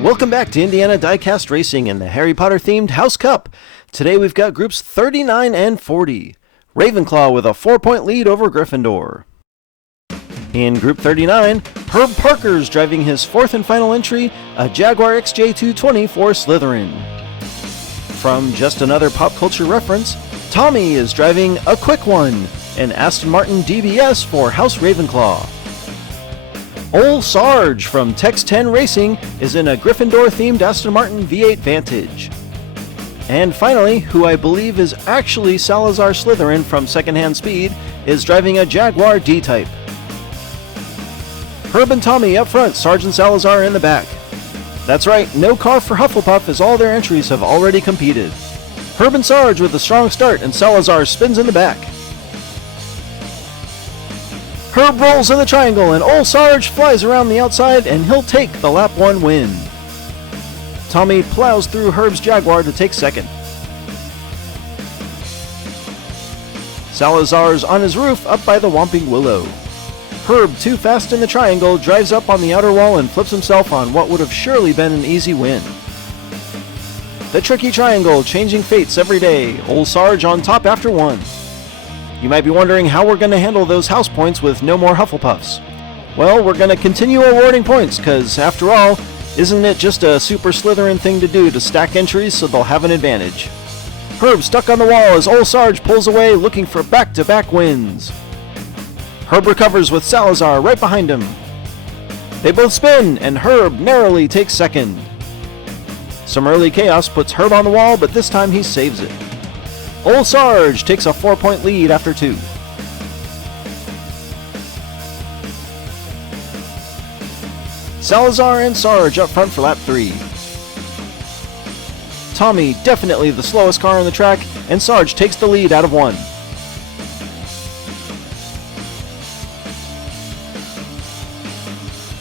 Welcome back to Indiana Diecast Racing and the Harry Potter themed House Cup. Today we've got groups 39 and 40. Ravenclaw with a 4-point lead over Gryffindor. In Group 39, Herb Parker's driving his fourth and final entry, a Jaguar XJ220 for Slytherin. From just another pop culture reference, Tommy is driving a quick one, an Aston Martin DBS for House Ravenclaw. Ol Sarge from Tex 10 Racing is in a Gryffindor-themed Aston Martin V8 Vantage. And finally, who I believe is actually Salazar Slytherin from Secondhand Speed, is driving a Jaguar D-Type. Herb and Tommy up front, Sarge and Salazar in the back. That's right, no car for Hufflepuff as all their entries have already competed. Herb and Sarge with a strong start and Salazar spins in the back. Herb rolls in the triangle and Ol Sarge flies around the outside and he'll take the lap 1 win. Tommy plows through Herb's Jaguar to take second. Salazar's on his roof up by the Whomping Willow. Herb, too fast in the triangle, drives up on the outer wall and flips himself on what would have surely been an easy win. The tricky triangle, changing fates every day. Ol Sarge on top after 1. You might be wondering how we're going to handle those house points with no more Hufflepuffs. Well, we're going to continue awarding points, because after all, isn't it just a super Slytherin thing to do to stack entries so they'll have an advantage? Herb stuck on the wall as Ol Sarge pulls away looking for back-to-back wins. Herb recovers with Salazar right behind him. They both spin, and Herb narrowly takes second. Some early chaos puts Herb on the wall, but this time he saves it. Ol Sarge takes a 4-point lead after 2. Salazar and Sarge up front for lap 3. Tommy, definitely the slowest car on the track, and Sarge takes the lead out of 1.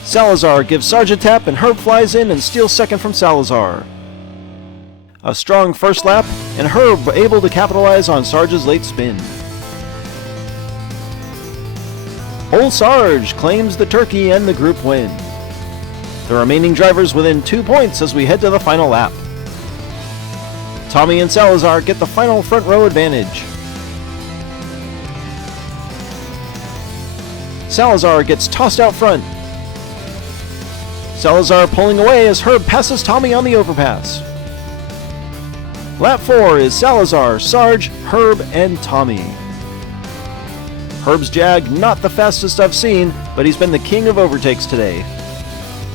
Salazar gives Sarge a tap and Herb flies in and steals second from Salazar. A strong first lap, and Herb able to capitalize on Sarge's late spin. Ol Sarge claims the turkey and the group win. The remaining drivers within 2 points as we head to the final lap. Tommy and Salazar get the final front row advantage. Salazar gets tossed out front. Salazar pulling away as Herb passes Tommy on the overpass. Lap 4 is Salazar, Sarge, Herb, and Tommy. Herb's Jag not the fastest I've seen, but he's been the king of overtakes today.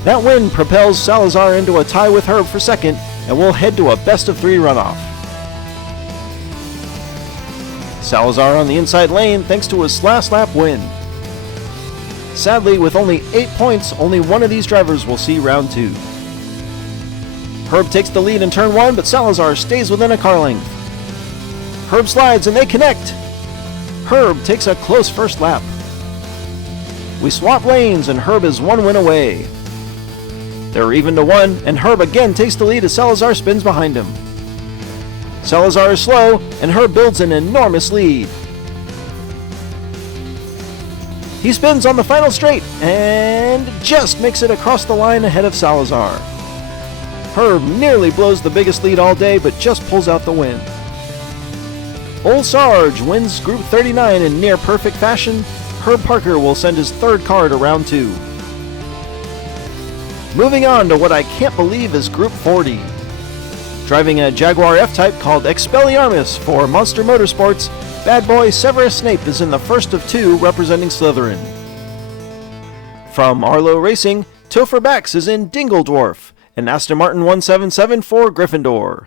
That win propels Salazar into a tie with Herb for second, and we'll head to a best-of-3 runoff. Salazar on the inside lane thanks to his last lap win. Sadly, with only 8 points, only one of these drivers will see round 2. Herb takes the lead in turn 1, but Salazar stays within a car length. Herb slides and they connect. Herb takes a close first lap. We swap lanes and Herb is 1 win away. They're even to 1, and Herb again takes the lead as Salazar spins behind him. Salazar is slow, and Herb builds an enormous lead. He spins on the final straight, and just makes it across the line ahead of Salazar. Herb nearly blows the biggest lead all day, but just pulls out the win. Ol Sarge wins Group 39 in near-perfect fashion. Herb Parker will send his 3rd car to round 2. Moving on to what I can't believe is Group 40. Driving a Jaguar F-Type called Expelliarmus for Monster Motorsports, bad boy Severus Snape is in the first of 2 representing Slytherin. From Arlo Racing, Topher Bax is in Dingledwarf, an Aston Martin 177 for Gryffindor.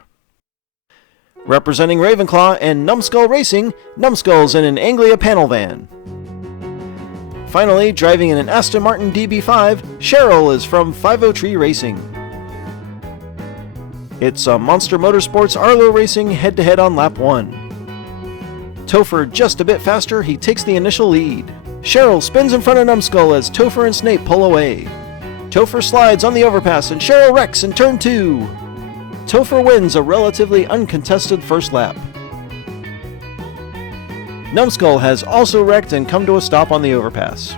Representing Ravenclaw and Numbskull Racing, Numbskull's in an Anglia panel van. Finally, driving in an Aston Martin DB5, Cheryl is from Five O Tree Racing. It's a Monster Motorsports Arlo Racing head-to-head on lap 1. Topher just a bit faster, he takes the initial lead. Cheryl spins in front of Numbskull as Topher and Snape pull away. Topher slides on the overpass and Cheryl wrecks in turn 2. Topher wins a relatively uncontested first lap. Numbskull has also wrecked and come to a stop on the overpass.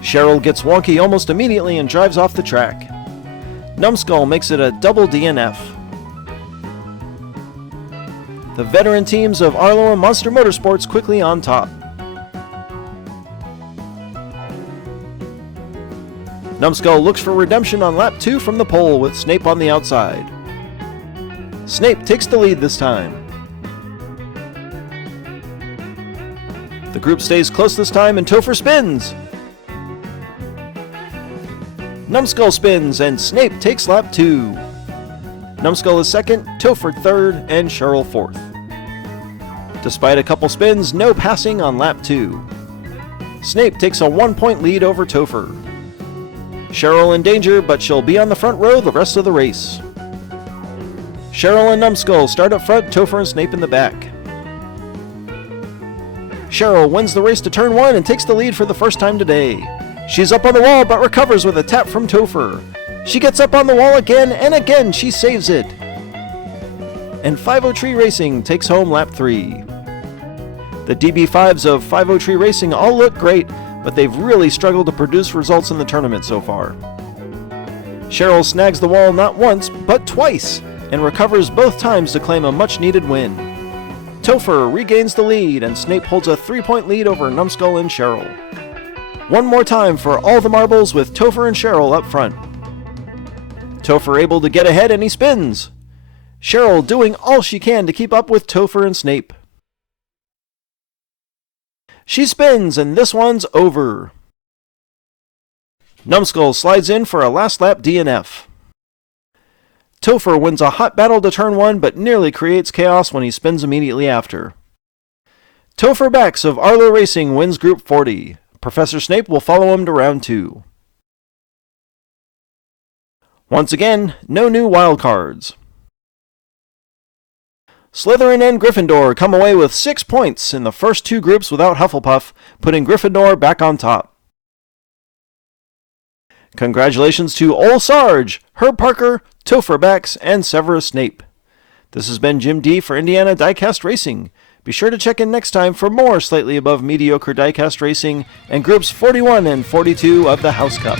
Cheryl gets wonky almost immediately and drives off the track. Numbskull makes it a double DNF. The veteran teams of Arlo and Monster Motorsports quickly on top. Numbskull looks for redemption on lap 2 from the pole with Snape on the outside. Snape takes the lead this time. The group stays close this time and Topher spins. Numbskull spins and Snape takes lap 2. Numbskull is second, Topher third, and Cheryl fourth. Despite a couple spins, no passing on lap 2. Snape takes a 1-point lead over Topher. Cheryl in danger, but she'll be on the front row the rest of the race. Cheryl and Numbskull start up front, Topher and Snape in the back. Cheryl wins the race to turn 1 and takes the lead for the first time today. She's up on the wall but recovers with a tap from Topher. She gets up on the wall again, and again she saves it. And 50 Tree Racing takes home lap 3. The DB5s of 50 Tree Racing all look great, but they've really struggled to produce results in the tournament so far. Cheryl snags the wall not once, but twice, and recovers both times to claim a much-needed win. Topher regains the lead, and Snape holds a 3-point lead over Numbskull and Cheryl. One more time for all the marbles with Topher and Cheryl up front. Topher able to get ahead, and he spins. Cheryl doing all she can to keep up with Topher and Snape. She spins, and this one's over. Numbskull slides in for a last lap DNF. Topher wins a hot battle to turn 1, but nearly creates chaos when he spins immediately after. Topher Bax of Arlo Racing wins Group 40. Professor Snape will follow him to round 2. Once again, no new wildcards. Slytherin and Gryffindor come away with 6 points in the first 2 groups without Hufflepuff, putting Gryffindor back on top. Congratulations to Ol Sarge, Herb Parker, Topher Bax, and Severus Snape. This has been Jim D for Indiana Diecast Racing. Be sure to check in next time for more slightly above mediocre diecast racing and groups 41 and 42 of the House Cup.